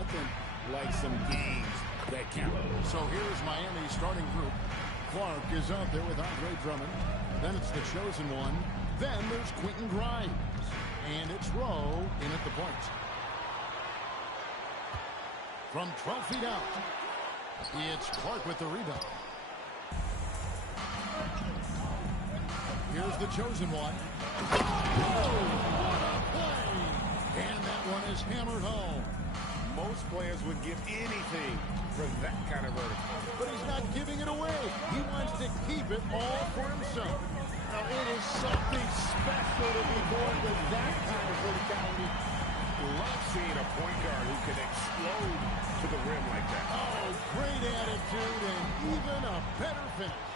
nothing like some games that count. So here's Miami's starting group. Clark is out there with Andre Drummond. Then it's the chosen one. Then there's Quentin Grimes. And it's Rowe in at the point. From 12 feet out, it's Clark with the rebound. Here's the chosen one. Oh, what a play! And that one is hammered home. Most players would give anything for that kind of vertical. But he's not giving it away. He wants to keep it all for himself. Now, it is something special to be born with that kind of verticality. Love seeing a point guard who can explode to the rim like that. Oh, great attitude and even a better finish.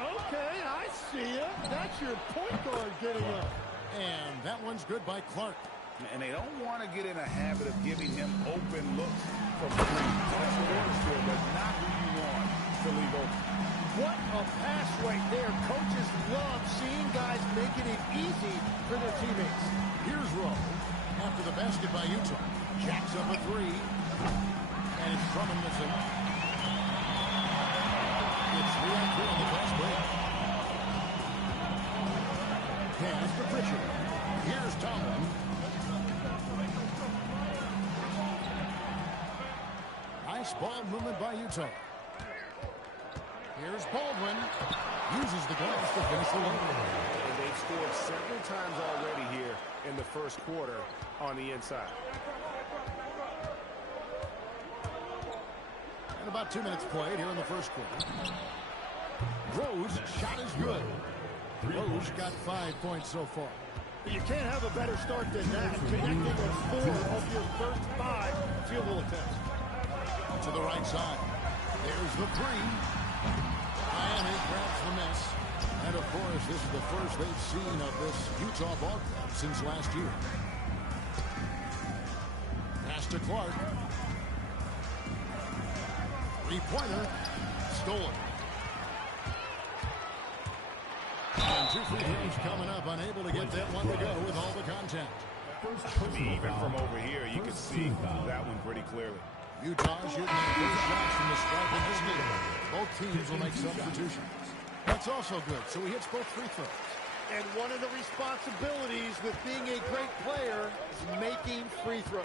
Okay, I see it. That's your point guard getting up. And that one's good by Clark. And they don't want to get in a habit of giving him open looks from three. That's orders to him, but not who you want to leave open. What a pass right there. Coaches love seeing guys making it easy for their teammates. Here's Rowe. After the basket by Utah. Jacks up a three. And it's Drummond missing. It's 3-on-3 on the fast break. Pass to Pritchard. Here's Tomlin. Nice ball movement by Utah. Here's Baldwin. Uses the glass to finish the line. And they've scored several times already here in the first quarter on the inside. And about 2 minutes played here in the first quarter. Rose shot is good. Rose got 5 points so far. You can't have a better start than that. Connecting with 4 of your first 5 field goal attempts. To the right side. There's the three. Miami grabs the miss. And, of course, this is the first they've seen of this Utah ball club since last year. Pass to Clark. Three-pointer. Stolen. And 2 free throws coming up. Unable to get that one to go with all the contact. Even from over here, you can see that one pretty clearly. Utah shooting their first shots from the stripe in this game. Both teams will make substitutions. That's also good, so he hits both free throws. And one of the responsibilities with being a great player is making free throws.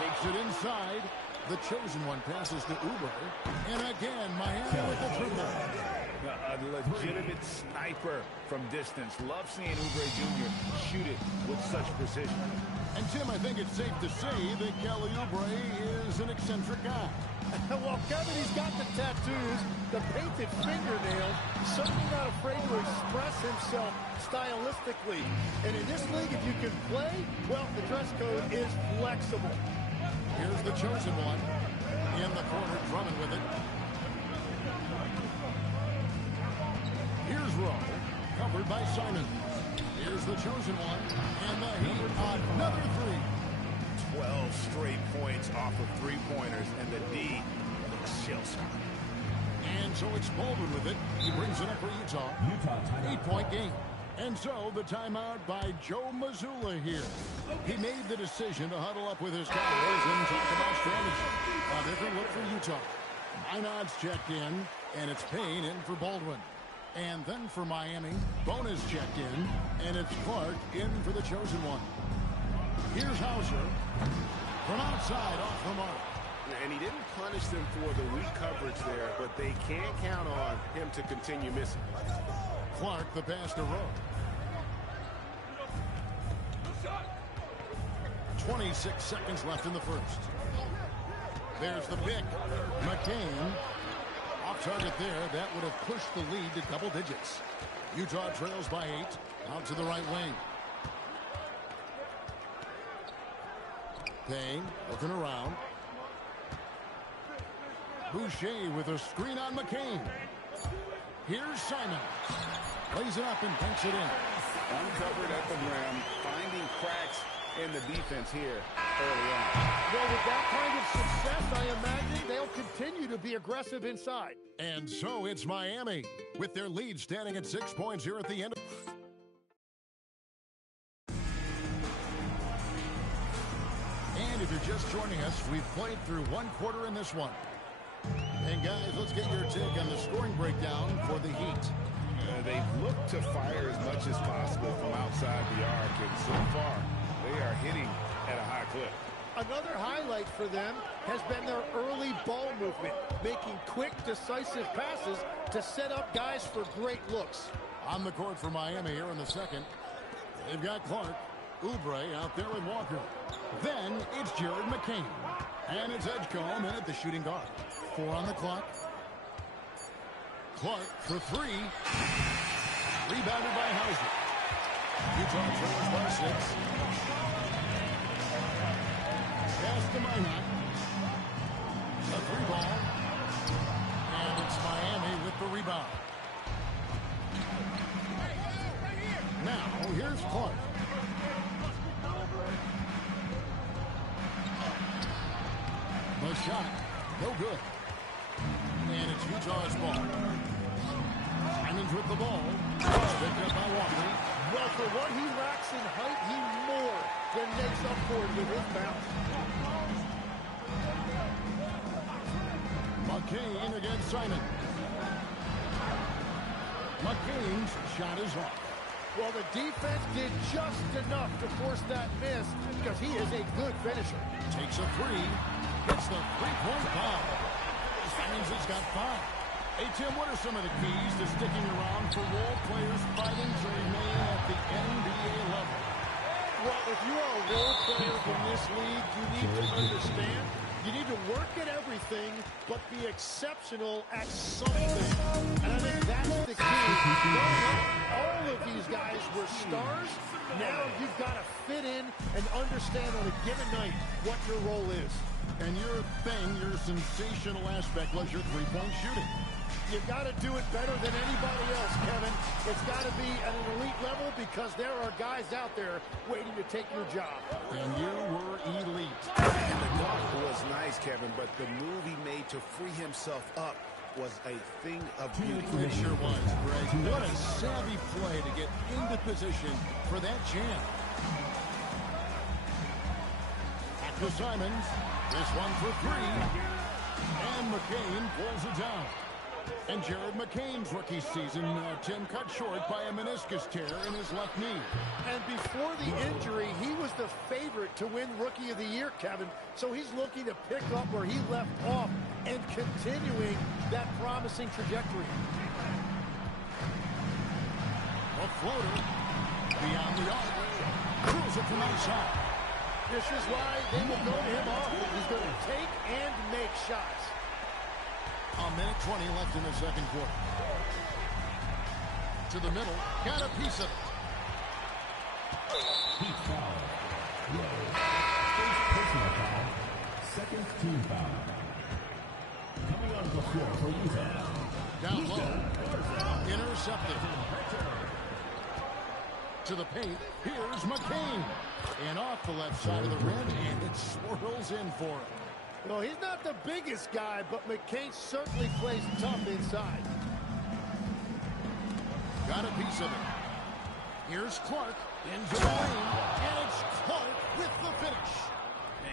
Takes it inside. The chosen one passes to Oubre. And again, Miami with the triple. A legitimate sniper from distance. Love seeing Oubre Jr. shoot it with such precision. And, Tim, I think it's safe to say that Kelly Oubre is an eccentric guy. Well, Kevin, he's got the tattoos, the painted fingernails, certainly not afraid to express himself stylistically. And in this league, if you can play, well, the dress code is flexible. Here's the chosen one. In the corner, Drummond with it. Here's Rowe, covered by Simon. Here's the chosen one, and the Heat another three. 12 straight points off of three-pointers, and the D looks shell-shocked. And so it's Baldwin with it. He brings it up for Utah. 8-point game. And so the timeout by Joe Mazzulla here. He made the decision to huddle up with his guys and talk about strategy. A different look for Utah. Minod's checked in, and it's Payne in for Baldwin. And then for Miami, Bonus checked in, and it's Clark in for the chosen one. Here's Hauser from outside off the mark. And he didn't punish them for the weak coverage there, but they can't count on him to continue missing. Clark, the pass to Rowe. 26 seconds left in the first. There's the pick. McCain off target there. That would have pushed the lead to double digits. Utah trails by 8. Out to the right wing. Payne looking around. Boucher with a screen on McCain. Here's Simon. Lays it up and banks it in. Uncovered at the rim, finding cracks in the defense here early on. Well, with that kind of success, I imagine they'll continue to be aggressive inside. And so it's Miami with their lead standing at 6 points here at the end. And if you're just joining us, we've played through one quarter in this one. And guys, let's get your take on the scoring breakdown for the Heat. They've looked to fire as much as possible from outside the arc, and so far, they are hitting at a high clip. Another highlight for them has been their early ball movement, making quick, decisive passes to set up guys for great looks. On the court for Miami here in the second. They've got Clark, Oubre out there with Walker. Then it's Jared McCain. And it's Edgecombe in at the shooting guard. 4 on the clock. Clark for 3. Rebounded by Hauser. Utah trails by 6. Pass to Minot. A 3-ball. And it's Miami with the rebound. Now, here's Clark. The shot, no good. And it's Utah's ball. Simons with the ball. Picked up by Walker. Well, for what he lacks in height, he more than makes up for it with his bounce. McCain against Simon. McCain's shot is off. Well, the defense did just enough to force that miss because he is a good finisher. Takes a 3. Hits the three-point foul. Simons has got 5. Hey, Tim, what are some of the keys to sticking around for role players fighting to remain at the NBA level? Well, if you are a role player in this league, you need to understand you need to work at everything, but be exceptional at something. And I think that's the key. All of these guys were stars. Now you've got to fit in and understand on a given night what your role is. And your sensational aspect was your three-point shooting. You've got to do it better than anybody else, Kevin. It's got to be at an elite level because there are guys out there waiting to take your job. And you were elite. And the dunk was nice, Kevin, but the move he made to free himself up was a thing of beauty. It sure was, Greg. What a savvy play to get into position for that jam. Back to Simons. This one for 3. And McCain pulls it down. And Jared McCain's rookie season, Tim, cut short by a meniscus tear in his left knee. And before the injury, he was the favorite to win Rookie of the Year, Kevin. So he's looking to pick up where he left off and continuing that promising trajectory. A floater beyond the arc. Curls it from outside. This is why they will go to him often. He's going to take and make shots. A minute 20 left in the second quarter. To the middle. Got a piece of it. Heat foul. First personal foul. Second team foul. Coming onto the floor for Utah. Down low. Intercepted. To the paint. Here's McCain. And off the left side of the rim. And it swirls in for him. Well, he's not the biggest guy, but McCain certainly plays tough inside. Got a piece of it. Here's Clark into the lane. And it's Clark with the finish.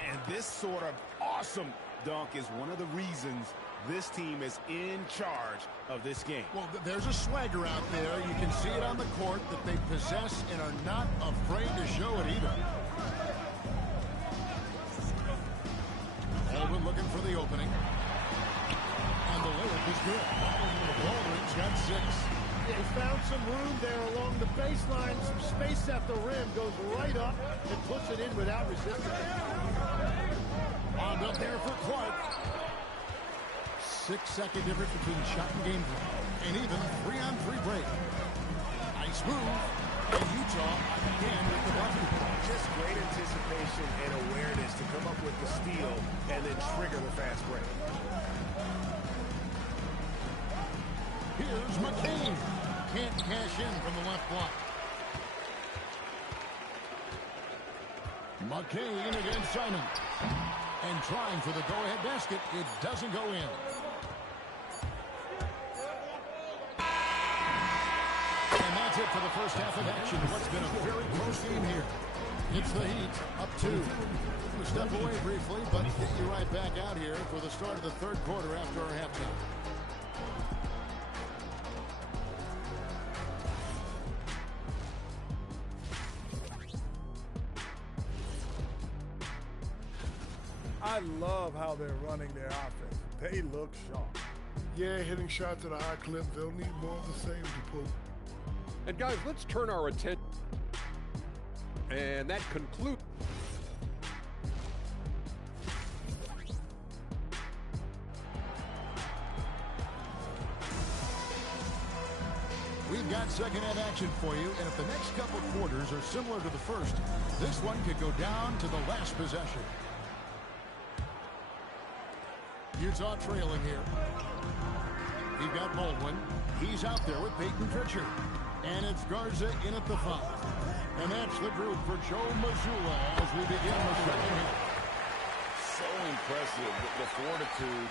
And this sort of awesome dunk is one of the reasons this team is in charge of this game. Well, there's a swagger out there. You can see it on the court that they possess and are not afraid to show it either. Baldwin looking for the opening. And the layup is good. Baldwin's got 6. Yeah, he found some room there along the baseline. Some space at the rim. Goes right up and puts it in without resistance. Wound up there for Clark. 6-second difference between shot and game play. And even 3-on-3 break. Nice move. And Utah again with the bucket. Just great anticipation and awareness to come up with the steal and then trigger the fast break. Here's McCain. Can't cash in from the left block. McCain against Simon. And trying for the go-ahead basket. It doesn't go in. And that's it for the first half of action. What's been a very close game here. It's the Heat, up 2. We'll step away briefly, but get you right back out here for the start of the third quarter after our halftime. I love how they're running their offense. They look sharp. Yeah, hitting shots at a high clip. They'll need more of the same to pull. And guys, let's turn our attention. And that concludes. We've got second half action for you, and if the next couple quarters are similar to the first, this one could go down to the last possession. Utah trailing here. You've got Baldwin. He's out there with Peyton Pritchard. And it's Garza in at the 5. And that's the group for Joe Mazzulla as we begin the second half. So impressive, the fortitude,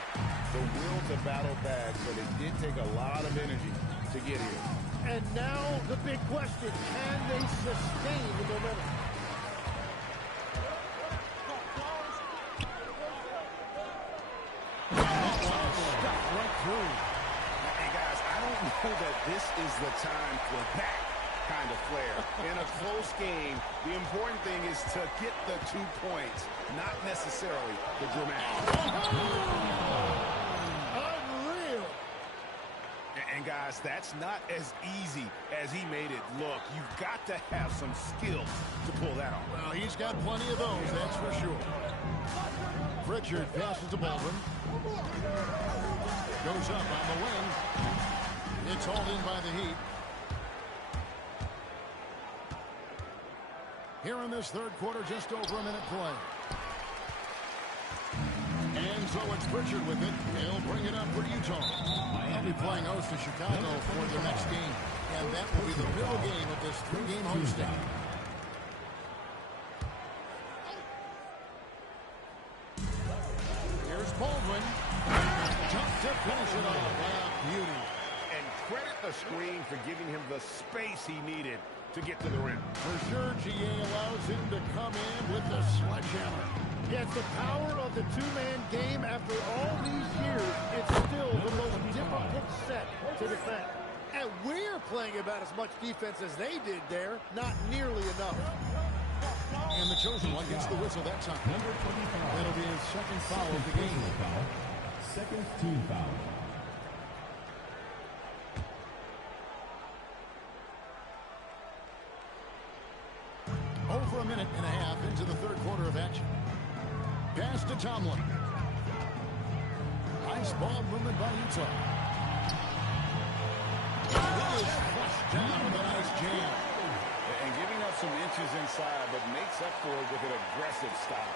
the will to battle back, but it did take a lot of energy to get here. And now the big question, can they sustain the momentum? Right through. Hey guys, I don't know that this is the time for that kind of flair. In a close game, the important thing is to get the 2 points, not necessarily the dramatic. Unreal. And guys, that's not as easy as he made it look. You've got to have some skills to pull that off. Well, he's got plenty of those, that's for sure. Pritchard passes to Baldwin. Goes up on the wing. It's hauled in by the Heat. Here in this third quarter, just over a minute play. And so it's Pritchard with it. He'll bring it up for Utah. They'll be playing host to Chicago for the next game. And that will be the middle game of this 3-game homestand. Here's Baldwin. Tough to finish it off. Wow, beauty. And credit the screen for giving him the space he needed to get to the rim. For sure, GA allows him to come in with the sledgehammer. Yes, the power of the two-man game after all these years, it's still the most difficult set to defend. And we're playing about as much defense as they did there, not nearly enough. And the chosen one gets the whistle that time. Number 25. That'll be his second foul of the game. Second team foul. Over a minute and a half into the third quarter of action. Pass to Tomlin. Nice ball movement by Utah. He is flushed down with a nice jam. And giving up some inches inside, but makes up for it with an aggressive style.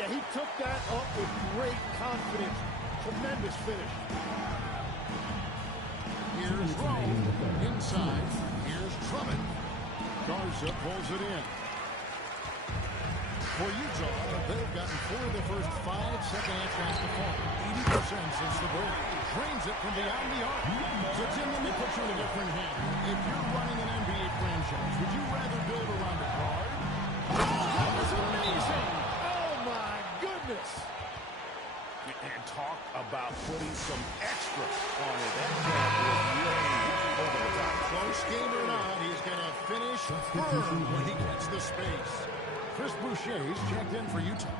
Yeah, he took that up with great confidence. Tremendous finish. Here's Rome. Inside. Here's Drummond. Garza pulls it in. For Utah, they've gotten 4 of the first 5 second-half shots to fall. 80% since the break. Drains it from beyond the arc. So, Tim, let me put you in a different hand. If you're running an NBA franchise, would you rather build around a guard? Oh, that was amazing! Oh, my goodness! And talk about putting some extra on it. That jump was really over the top. Close game or not, he's going to finish firm when he gets the space. Chris Boucher's checked in for Utah.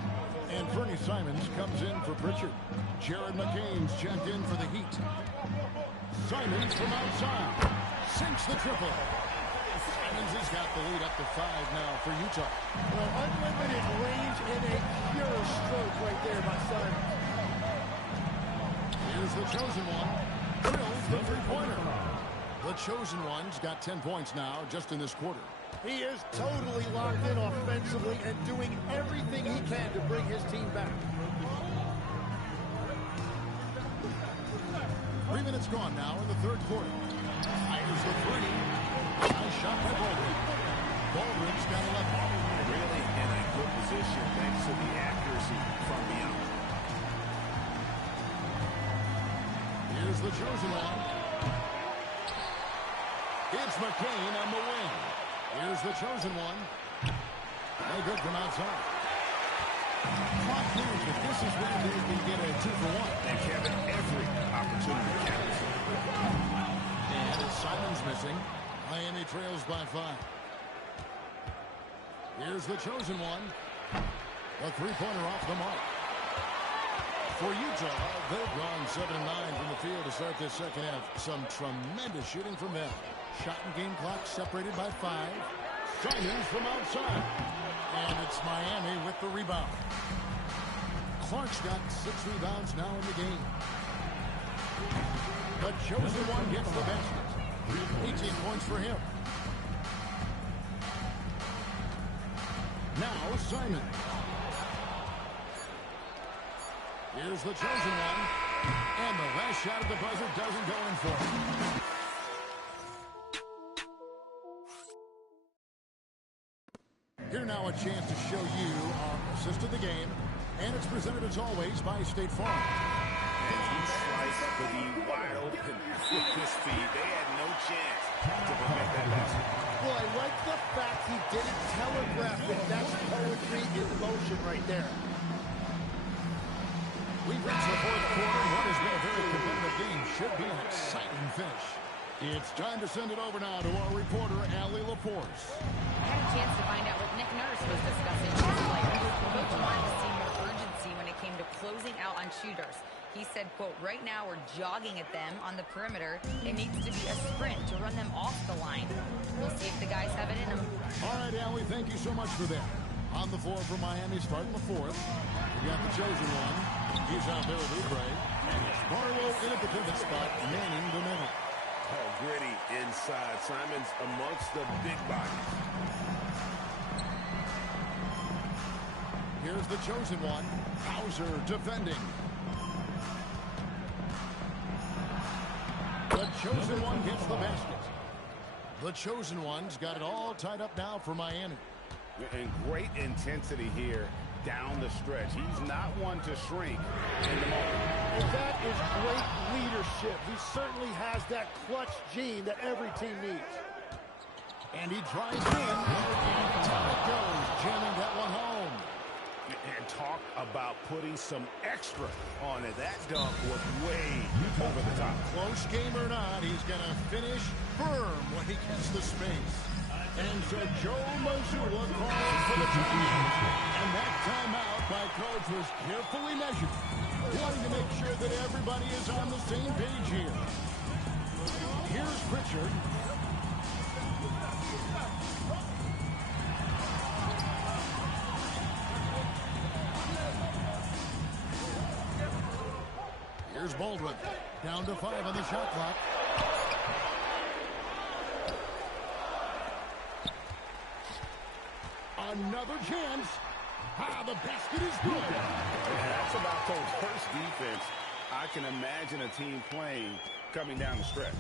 And Fernie Simons comes in for Pritchard. Jared McCain's checked in for the Heat. Simons from outside. Sinks the triple. Simons has got the lead up to 5 now for Utah. Well, unlimited range and a pure stroke right there by Simons. Here's the chosen one. Drills the three-pointer. The chosen one's got 10 points now just in this quarter. He is totally locked in offensively and doing everything he can to bring his team back. 3 minutes gone now in the third quarter. Fires the 3. Nice shot by Baldwin. Baldwin's got 11. Really in a good position thanks to the accuracy from beyond. Here's the chosen one. It's McCain on the wing. Here's the chosen one. No good from outside. Clock moves, but this is where they can get a 2-for-1. And Kevin, every opportunity counts. And it's Simons missing. Miami trails by 5. Here's the chosen one. A three-pointer off the mark. For Utah, they've gone 7-9 from the field to start this second half. Some tremendous shooting from them. Shot and game clock separated by 5. Simons from outside. And it's Miami with the rebound. Clark's got 6 rebounds now in the game. The chosen one gets the basket. 18 points for him. Now Simon. Here's the chosen one. And the last shot at the buzzer doesn't go in for him. Here now a chance to show you our assist of the game. And it's presented as always by State Farm. And he sliced the D wide open with his speed. They had no chance to prevent that basket. Well, I like the fact he didn't telegraph it. That's poetry in motion right there. We've reached the fourth quarter. What has been a very competitive game should be an exciting finish. It's time to send it over now to our reporter, Allie LaForce. I had a chance to find out what Nick Nurse was discussing with his players. Coach wanted to see more urgency when it came to closing out on shooters. He said, quote, right now we're jogging at them on the perimeter. It needs to be a sprint to run them off the line. We'll see if the guys have it in them. All right, Allie, thank you so much for that. On the floor for Miami starting the fourth. We got the chosen one. He's out there with Oubre. And it's Barlow in at the pivot spot, manning the middle. Oh, gritty inside. Simons amongst the big bodies. Here's the chosen one. Hauser defending. The chosen one gets the basket. The chosen one's got it all tied up now for Miami. And great intensity here down the stretch. He's not one to shrink in the moment. And that is great leadership. He certainly has that clutch gene that every team needs. And he drives in. And down it goes, jamming that one home. And talk about putting some extra on it. That dunk was way over the top. Close game or not, he's going to finish firm when he gets the space. And so Joe Mazzulla calls for the timeout. And that timeout by coach was carefully measured, wanting to make sure that everybody is on the same page here. Here's Pritchard. Here's Baldwin. Down to 5 on the shot clock. Another chance. The basket is good. That's about the worst defense I can imagine a team playing coming down the stretch.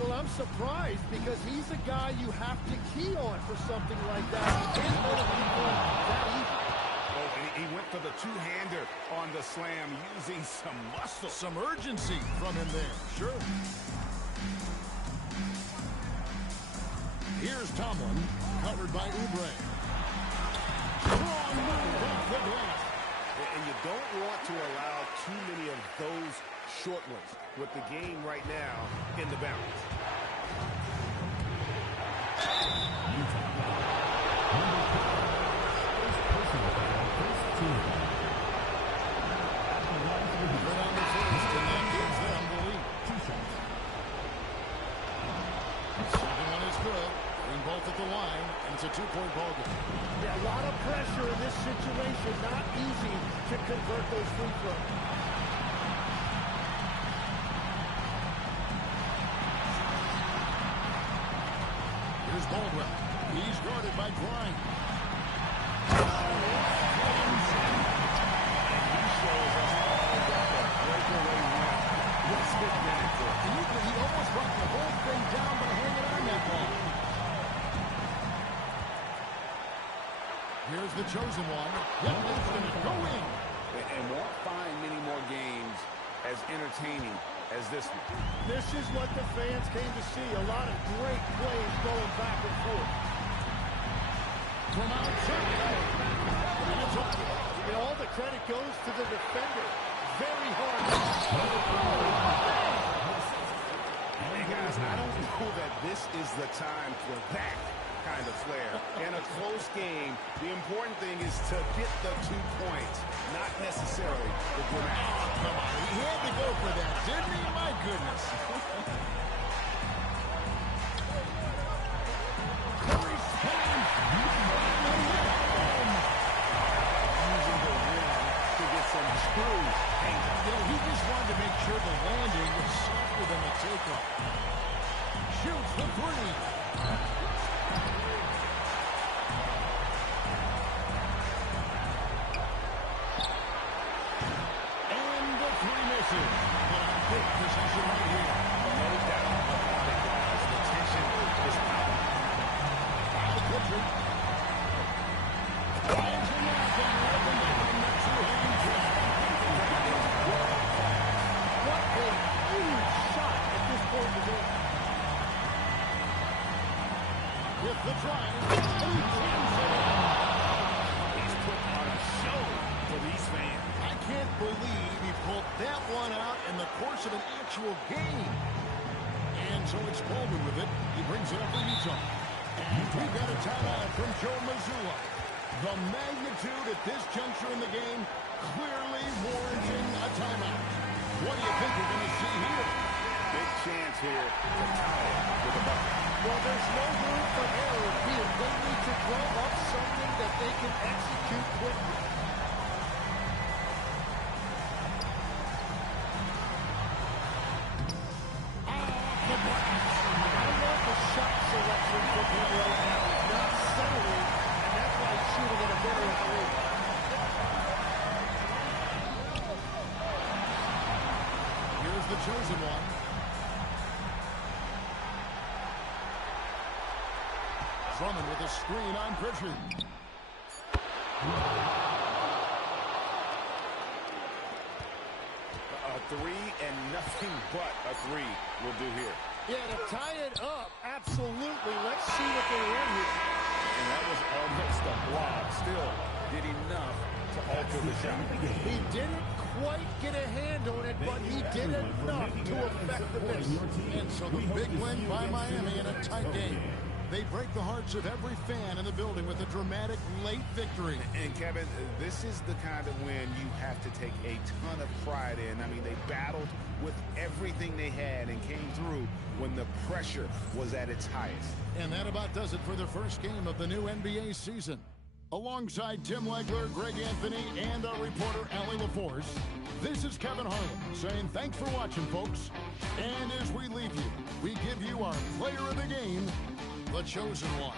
Well, I'm surprised because he's a guy you have to key on for something like that. He can't let it be that easy. Oh, he went for the two-hander on the slam using some muscle. Some urgency from him there. Sure. Here's Tomlin, covered by Oubre. Strong move off the glass. And you don't want to allow too many of those short ones with the game right now in the balance. Both at the line, and it's a two-point ball game. Yeah, a lot of pressure in this situation. Not easy to convert those free throws. Here's Baldwin. He's guarded by Grind. He almost brought the whole thing down by hanging on that ball. Here's the chosen one. Yeah, that's going to go in. And won't find many more games as entertaining as this one. This is what the fans came to see. A lot of great plays going back and forth. from outside. And it's off. And all the credit goes to the defender. Very hard. Hey guys, I don't know that this is the time for that kind of flair. In a close game, the important thing is to get the 2 points, not necessarily the dramatic. Oh, come on. He had to go for that, didn't he? My goodness. Curry spinning. Using the rim to get some true anger. You know, he just wanted to make sure the landing was softer than the takeoff. Shoots the three. And the three misses. But a good possession right here. No doubt about it, guys. The tension is palpable. Kyle Pitcher. Fires him up and opened up on the two-hand jab. What a huge shot at this point in the game. With the drive, he jams it in. He's put on a show for these fans. I can't believe he pulled that one out in the course of an actual game. And so it's Baldwin with it. He brings it up for Utah. And we've got a timeout from Joe Mazzulla. The magnitude at this juncture in the game clearly warranting a timeout. What do you think we're going to see here? Big chance here to tie it with a bucket. Well, there's no room for error here. They need to draw up something that they can execute quickly. I love the shot selection for him right now. He's not settling, and that's why he's shooting at a very high rate. Here's the chosen one. Drummond with a screen on Pritchard. A three and nothing but a three will do here. Yeah, to tie it up, absolutely. Let's see what they run here. And that was almost a block. Still did enough to alter the shot. He didn't quite get a hand on it, but he did enough to affect the miss. And so the big win by Miami in a tight game. They break the hearts of every fan in the building with a dramatic late victory. And Kevin, this is the kind of win you have to take a ton of pride in. I mean, they battled with everything they had and came through when the pressure was at its highest. And that about does it for the first game of the new NBA season. Alongside Tim Legler, Greg Anthony, and our reporter, Allie LaForce, this is Kevin Harlan saying thanks for watching, folks. And as we leave you, we give you our player of the game, the chosen one.